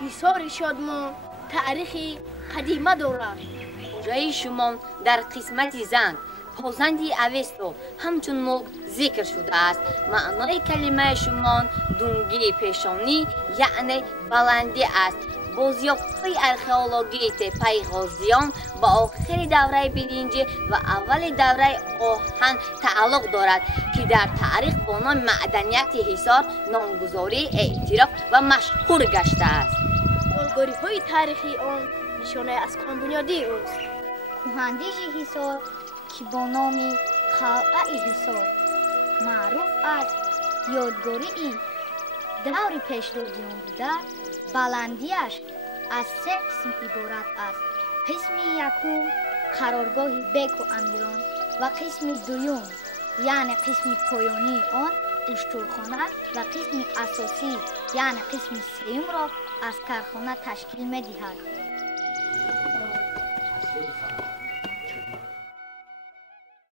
حصار شادمان تاریخی قدیمه دارد. جای شما در قسمت زن پوزندی اوستو همچون ملک ذکر شده است. معنای کلمه شما دونگی پیشانی یعنی بلندی است. بازیافت‌های ارخئولوژی تپه غازیان با آخر دوره برنج و اول دوره آهن تعلق دارد که در تاریخ با نام معدنیت حصار نامگذاری اعتراف و مشهور گشته است. گلگاری‌های تاریخی آن نشانه از کان بنیادی است. کهندیج حصار که با نام قلعه حصار معروف است، یادگاری دور پیشدادیان بوده. بلندیش از 3 قسم عبارت است. قسم یکم قرارگاه بیک و امیران و قسم دوم یعنی قسم پایانی آن اشترخانه و قسم اساسی یعنی قسم سوم را از کارخانه تشکیل می‌دهد.